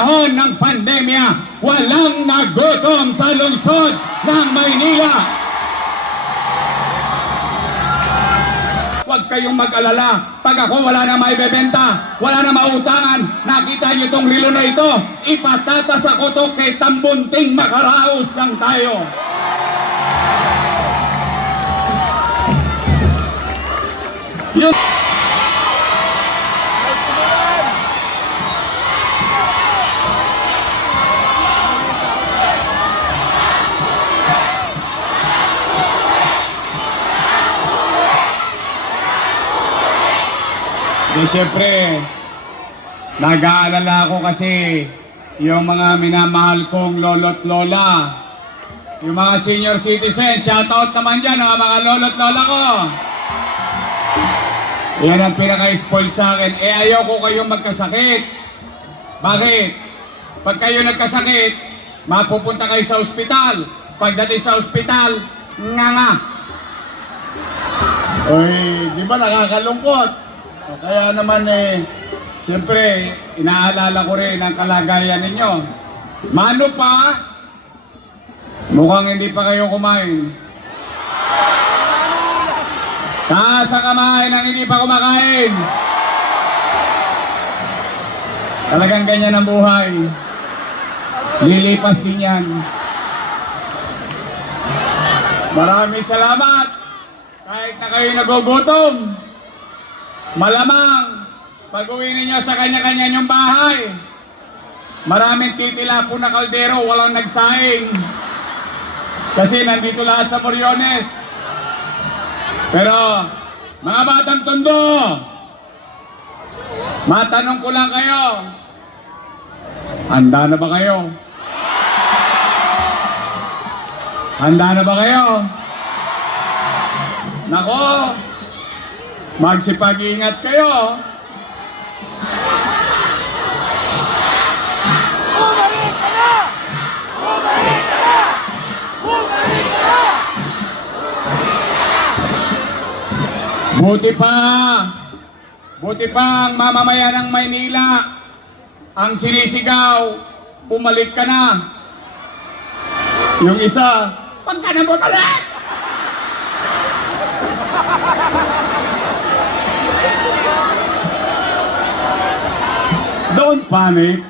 panahon ng pandemya, walang nagutom sa lungsod ng Maynila. Huwag kayong mag-alala. Pag ako wala na maibebenta, wala na mautangan, nakita niyo itong relo na ito, ipatatas ako to kay Tambunting, makaraos lang tayo. Yun. Di syempre, nag-aalala ako kasi yung mga minamahal kong lolo't lola, yung mga senior citizens, shoutout naman dyan mga lolo't lola ko. Yan ang pinaka-spoil sa akin. Ayaw ko kayong magkasakit. Bakit? Pag kayo nagkasakit, mapupunta kayo sa ospital. Pagdating sa ospital, nga. Uy, di ba nakakalungkot? O kaya naman siyempre, inaalala ko rin ang kalagayan ninyo. Mano pa, mukhang hindi pa kayo kumain. Taas ang kamay ng hindi pa kumakain. Talagang ganyan ang buhay. Lilipas din yan. Maraming salamat. Kahit na kayo nagugutom, malamang pag-uwi ninyo sa kanya-kanya nyong bahay, maraming titila po na kaldero, walang nagsaing. Kasi nandito lahat sa Moriones. Pero, mga batang tondo, matanong ko lang kayo, handa na ba kayo? Handa na ba kayo? Nako, magsipag-ingat kayo. Bumalik ka na! Bumalik ka na! Bumalik ka na! Buti pa ang mamamayan ng Maynila ang sinisigaw, bumalik ka na. Yung isa, pag ka na bumalik! Don't panic.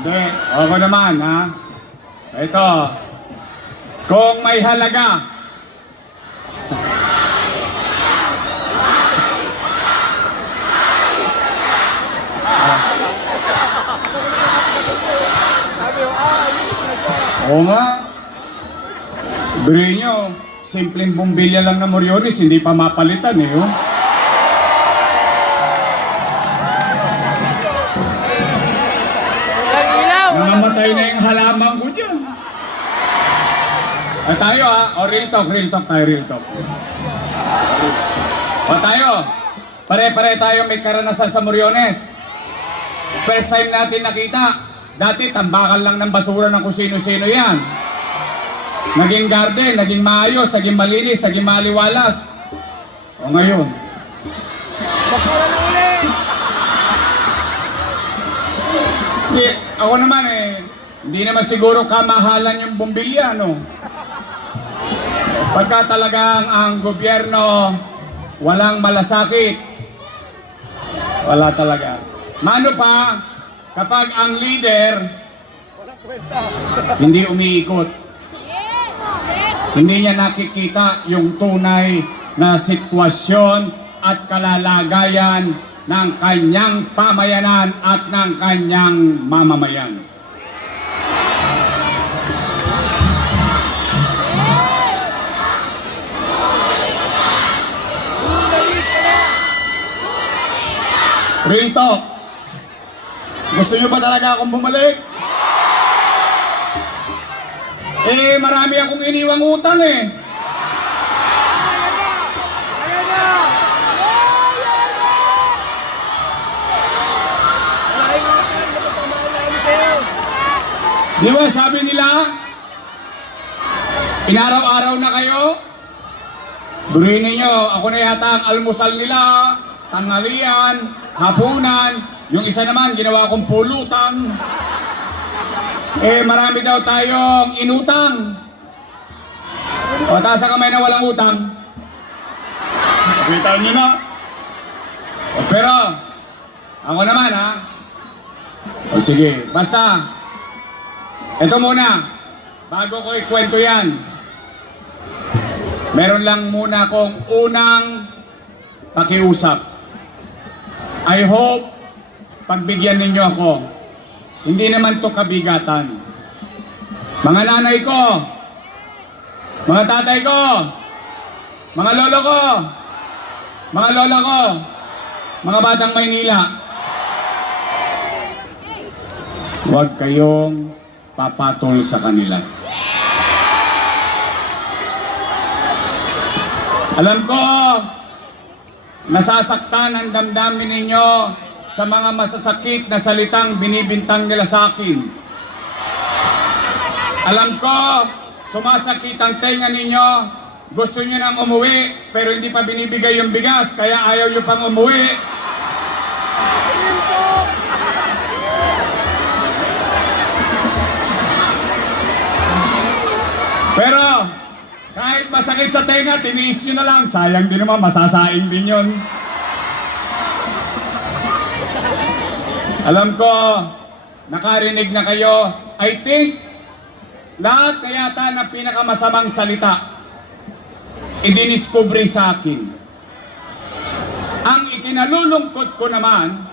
Hindi, ako naman ha. Ito, kung may halaga, oo nga, beri nyo, simpleng bumbilya lang na Moriones, hindi pa mapalitan oh. Namamatay na yung halaman ko dyan. Tayo real talk tayo, real talk. Tayo, pare-pare tayo may karanasan sa Moriones. First time natin nakita, dati tambakan lang ng basura ng kung sino-sino yan. Naging garden, naging maayos, naging malinis, naging maliwalas. O ngayon, Basura na ulit! hindi, ako naman hindi naman siguro kamahalan yung bumbilya, no? Pagka talagang ang gobyerno walang malasakit, wala talaga. Mano pa, kapag ang leader hindi umiikot, hindi niya nakikita yung tunay na sitwasyon at kalalagayan ng kanyang pamayanan at ng kanyang mamamayan. Real talk. Gusto niyo ba talaga akong bumalik? Marami akong iniwang utang Ayan na! Ayan na! Maraming utang, napapamahal namin sa'yo. Di ba sabi nila, inaraw-araw na kayo? Durin ninyo, ako na yata ang almusal nila, tanghalian, hapunan, yung isa naman ginawa kong pulutan. Marami daw tayong inutang. O, taas ang kamay na walang utang. Nakita niyo na. O, pero, ako naman ha. O sige, basta. Ito muna. Bago ko ikwento yan. Meron lang muna akong unang pakiusap. I hope pagbigyan ninyo ako. Hindi naman to kabigatan. Mga nanay ko, mga tatay ko, mga lolo ko, mga lola ko, mga batang Maynila, huwag kayong papatol sa kanila. Alam ko, nasasaktan ang damdamin ninyo sa mga masasakit na salitang binibintang nila sa akin. Alam ko, sumasakit ang tenga ninyo, gusto nyo nang umuwi, pero hindi pa binibigay yung bigas, kaya ayaw nyo pang umuwi. Pero, kahit masakit sa tenga, tiniis nyo na lang. Sayang din naman, masasaing din yun. Alam ko, nakarinig na kayo. I think, lahat na yata ng pinakamasamang salita, idiniscovery sa akin. Ang ikinalulungkot ko naman,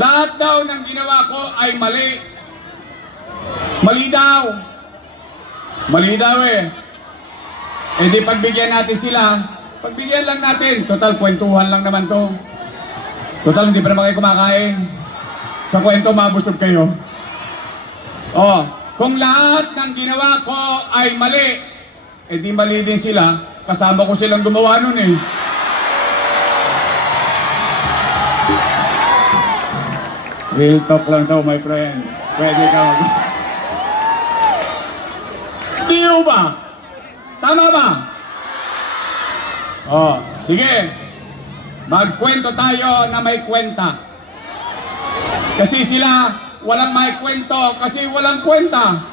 lahat daw ng ginawa ko ay mali. Mali daw. Mali daw eh. Eh di pagbigyan natin sila, pagbigyan lang natin. Total, kwentuhan lang naman to. Total, hindi pa naman kayo kumakain. Sa kwento, mabusog kayo. Oh, kung lahat ng ginawa ko ay mali, eh di mali din sila. Kasama ko silang gumawa nun eh. Real talk lang daw, my friend. Pwede ka mag... Di ba? Tama ba? Oh, sige. Magkwento tayo na may kwenta. Kasi sila walang may kwento kasi walang kwenta.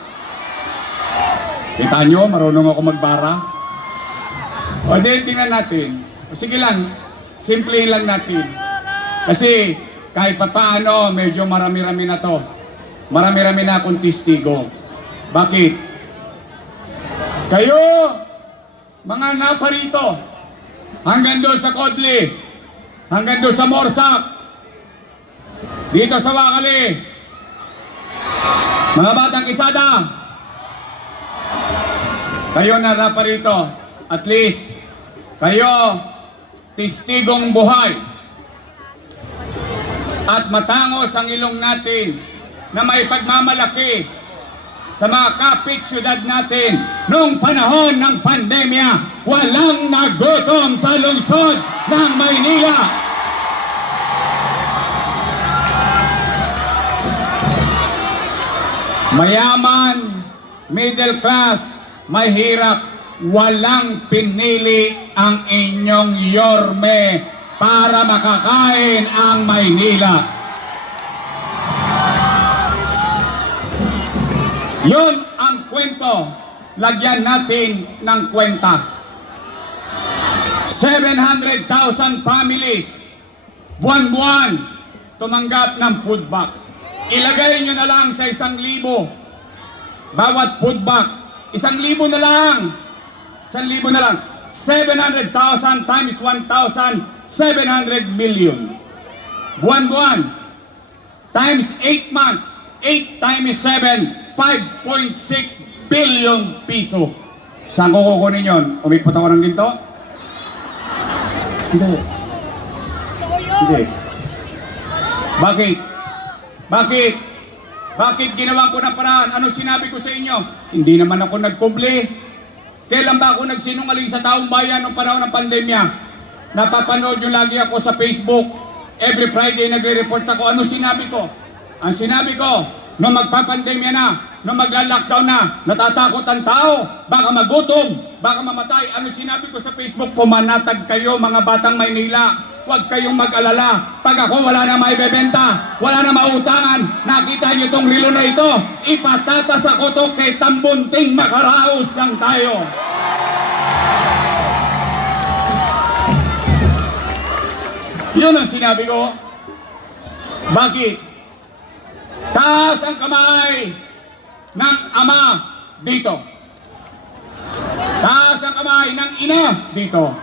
Kita nyo, marunong ako magbara. O di, tingnan natin. O, sige lang, simple lang natin. Kasi kahit pa paano, medyo marami-rami na to. Marami-rami na akong testigo. Bakit? Kayo, mga naparito, hanggang doon sa Kodli, hanggang doon sa Morsak, dito sa Wakali, mga batang Isada, kayo na naparito, at least, kayo, testigong buhay, at matangos ang ilong natin na may pagmamalaki sa mga kapit syudad natin. Noong panahon ng pandemya, walang nagutom sa lungsod ng Maynila. Mayaman, middle class, mahirap, walang pinili ang inyong yorme para makakain ang Maynila. Yun ang kwento. Lagyan natin ng kwenta. 700,000 families buwan-buwan tumanggap ng food box. Ilagay nyo na lang sa 1,000 bawat food box. 1,000 na lang. 1,000 na lang. 700,000 times 1,000, 700 million. Buwan-buwan. Times 8 months. 8 times 7, 5.6 billion piso. Saan ko kukunin yun? Umipot ako ng ginto? Hindi. Hindi. Bakit? Bakit? Bakit ginawa ko ng paraan? Ano sinabi ko sa inyo? Hindi naman ako nagkubli. Kailan ba ako nagsinungaling sa taong bayan noong panahon ng pandemya? Napapanood nyo lagi ako sa Facebook. Every Friday nagre-report ako. Ano sinabi ko? Ang sinabi ko, nung magpapandemya na, na magla-lockdown na. Natatakot ang tao, baka magutom, baka mamatay. Ano sinabi ko sa Facebook? Pumanatag kayo mga batang Maynila. Huwag kayong mag-alala. Pag ako wala na maibebenta, wala na mautangan, nakita niyo tong relo na ito, ipatatas ako to kay Tambunting, makaraos lang tayo. Yun ang sinabi ko. Bakit? Taas ang kamay ng ama dito. Taas ang kamay ng ina dito.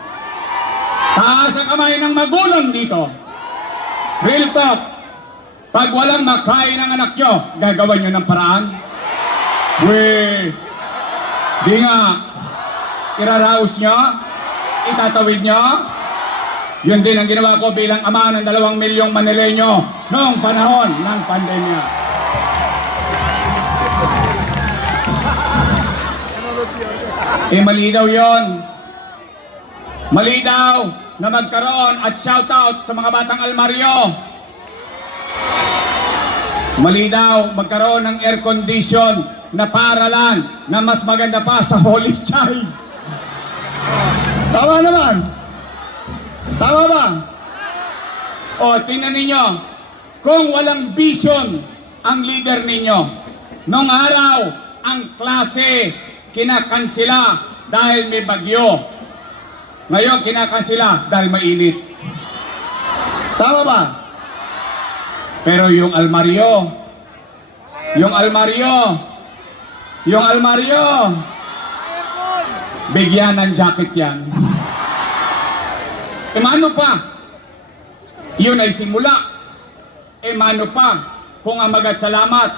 Taas ang kamay ng magulang dito. Real talk. Pag walang makain ng anak nyo, gagawan nyo ng paraan? Weh, di nga. Iraraos nyo? Itatawid nyo? Yun din ang ginawa ko bilang ama ng 2 milyong Manileño noong panahon ng pandemya. Mali daw yun. Mali daw na magkaroon at shoutout sa mga batang almaryo. Mali daw magkaroon ng air condition na paralan na mas maganda pa sa Holy Child. Tama naman. Tama ba? O, tingnan ninyo, kung walang vision ang leader ninyo, nung araw, ang klase kinakansila dahil may bagyo. Ngayon, kinakansila dahil mainit. Tama ba? Pero yung almaryo, bigyan ng jacket yan. Mano pa? Yun ay simula. Mano pa? Kung ang magat salamat,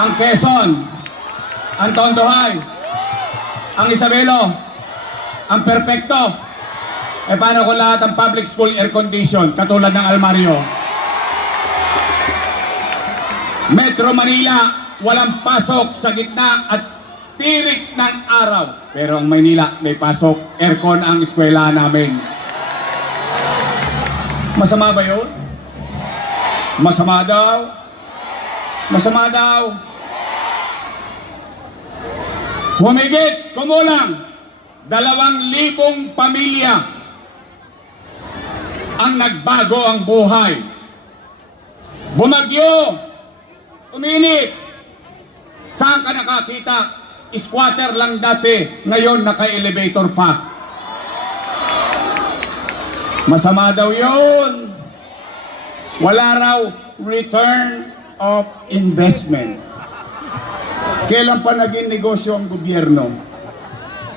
ang Quezon, ang Tondohay, ang Isabelo, ang Perfecto. Paano kung lahat ang public school air condition, katulad ng almaryo? Metro Manila, walang pasok sa gitna at tirik ng araw. Pero ang Maynila, may pasok. Aircon ang eskwela namin. Masama ba yun? Masama daw? Masama daw? Humigit, kumulang, 2,000 pamilya ang nagbago ang buhay. Bumagyo, uminit. Saan ka nakakita? Squatter lang dati, ngayon naka-elevator pa. Masama daw yun. Wala raw return of investment. Kailan pa naging negosyo ang gobyerno?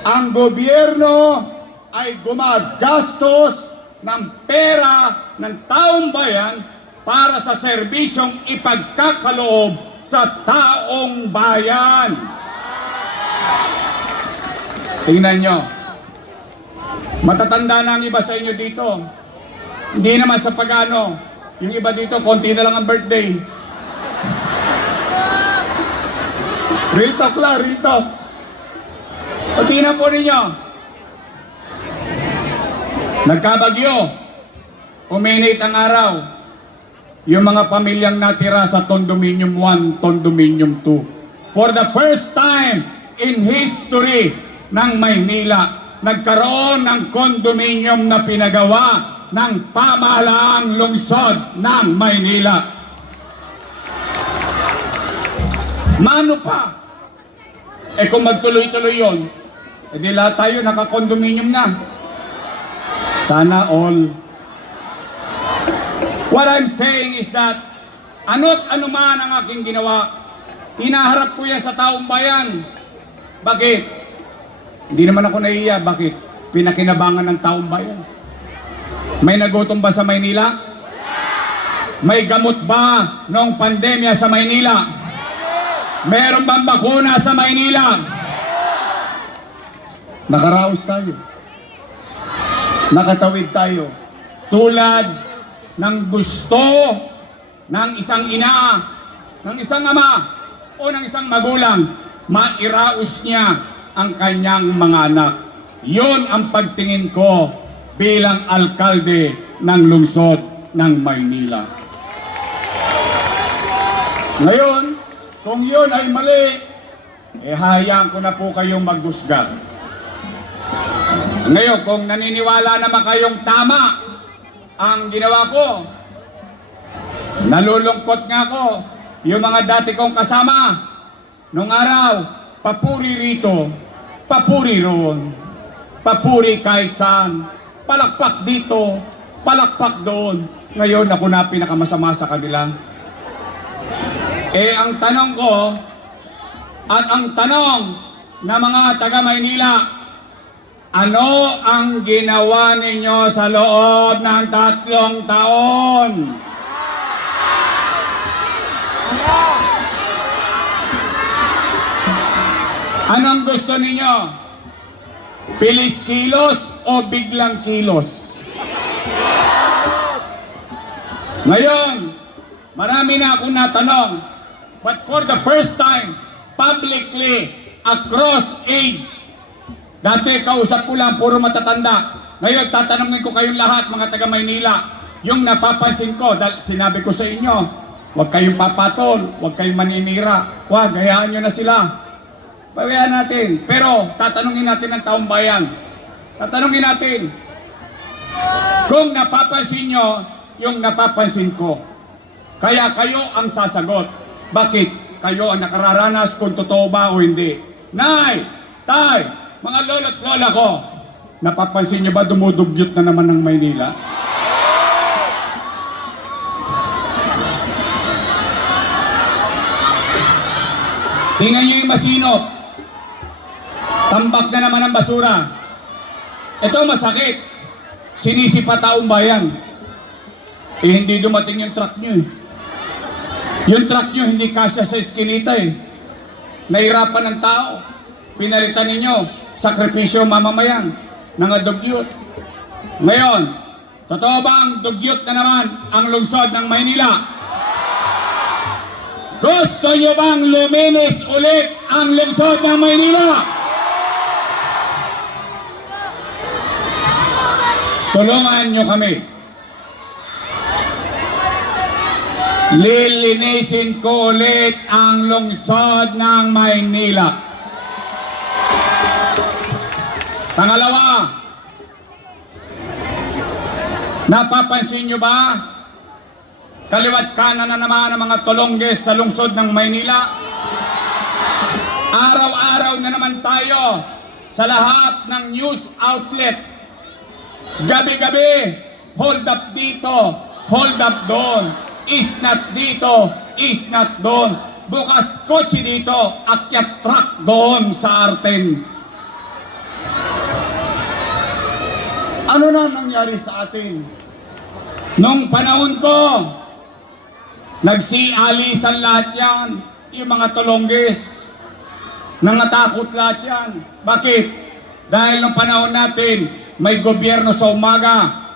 Ang gobyerno ay gumagastos ng pera ng taong bayan para sa serbisyong ipagkakaloob sa taong bayan. Tingnan nyo. Matatanda na ang iba sa inyo dito. Hindi naman sa pagano. Yung iba dito, konti na lang ang birthday. Real talk lang, real talk. O tingnan po ninyo. Nagkabagyo. Uminit ang araw. Yung mga pamilyang natira sa Condominium 1, Condominium 2. For the first time in history ng Maynila, nagkaroon ng condominium na pinagawa ng pamahalaang lungsod ng Maynila. Mano pa? Kung magtuloy-tuloy yun, edi lahat tayo naka-condominium na. Sana all. What I'm saying is that, ano't ano man ang aking ginawa, hinaharap ko yan sa taong bayan. Bakit? Hindi naman ako nahiya. Bakit? Pinakinabangan ng taong bayan. May nagutom ba sa Maynila? May gamot ba noong pandemya sa Maynila? Meron bang bakuna sa Maynila? Nakaraos tayo. Nakatawid tayo. Tulad ng gusto ng isang ina, ng isang ama, o ng isang magulang, mairaos niya ang kanyang mga anak. Yun ang pagtingin ko bilang alkalde ng lungsod ng Maynila. Ngayon, kung yun ay mali, hayaan ko na po kayong maghusga. Ngayon, kung naniniwala naman kayong tama ang ginawa ko, nalulungkot nga ako, yung mga dati kong kasama, nung araw, papuri rito, papuri roon, papuri kahit saan, palakpak dito, palakpak doon. Ngayon, ako na pinakamasama sa kanila. Ang tanong ko, at ang tanong ng mga taga Maynila, ano ang ginawa ninyo sa loob ng 3 taon? Anong gusto ninyo? Bilis kilos o biglang kilos? Ngayon, marami na akong natanong, but for the first time, publicly, across age, dati kausap ko lang, puro matatanda. Ngayon, tatanungin ko kayong lahat, mga taga Maynila, yung napapansin ko, dahil sinabi ko sa inyo, huwag kayong papatol, huwag kayong maninira, huwag, hayaan nyo na sila. Pagayaan natin, pero tatanungin natin ang taong bayan. Tatanungin natin, kung napapansin nyo, yung napapansin ko, kaya kayo ang sasagot. Bakit? Kayo ang nakararanas kung totoo ba o hindi. Nay! Tay! Mga lolo't lola ko, napapansin nyo ba dumudugyot na naman ng Maynila? Tingnan nyo yung masinop. Tambak na naman ang basura. Ito masakit. Sinisipa taong bayan. Hindi dumating yung truck nyo. Yung truck nyo hindi kasya sa eskinita Nahirapan ng tao. Pinalitan ninyo. Sakripisyo mamamayan. Nangadugyot. Ngayon, totoo ba ang dugyot na naman ang lungsod ng Maynila? Gusto nyo bang luminis ulit ang lungsod ng Maynila? Tulungan nyo kami. Lilinisin ko ulit ang lungsod ng Maynila. Pangalawa, napapansin nyo ba? Kaliwat kanan na naman ang mga tulongges sa lungsod ng Maynila. Araw-araw na naman tayo sa lahat ng news outlet. Gabi-gabi, hold up dito, hold up doon. Is not dito, is not doon. Bukas kotse dito, akyat truck doon sa Arten. Ano na nangyari sa atin? Nung panahon ko, nagsialisan lahat yan, yung mga tulongges. Nangatakot lahat yan. Bakit? Dahil nung panahon natin, may gobyerno sa umaga,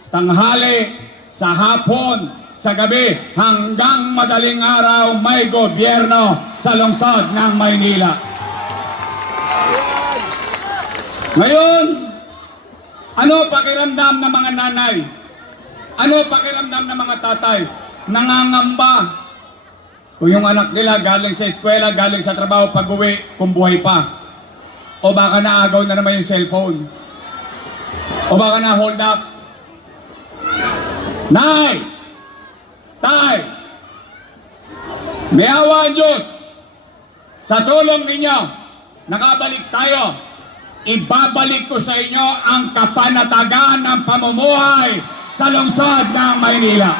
sa tanghali, sa hapon, sa gabi, hanggang madaling araw, may gobyerno sa lungsod ng Maynila. Ngayon, ano pakiramdam ng mga nanay? Ano pakiramdam ng mga tatay? Nangangamba. Kung yung anak nila galing sa eskwela, galing sa trabaho, pag-uwi, kung buhay pa. O baka naagaw na naman yung cellphone. O baka na hold up. Nay! Tay! May awa ang Diyos. Sa tulong ninyo, nakabalik tayo. Ibabalik ko sa inyo ang kapanatagan ng pamumuhay sa lungsod ng Maynila.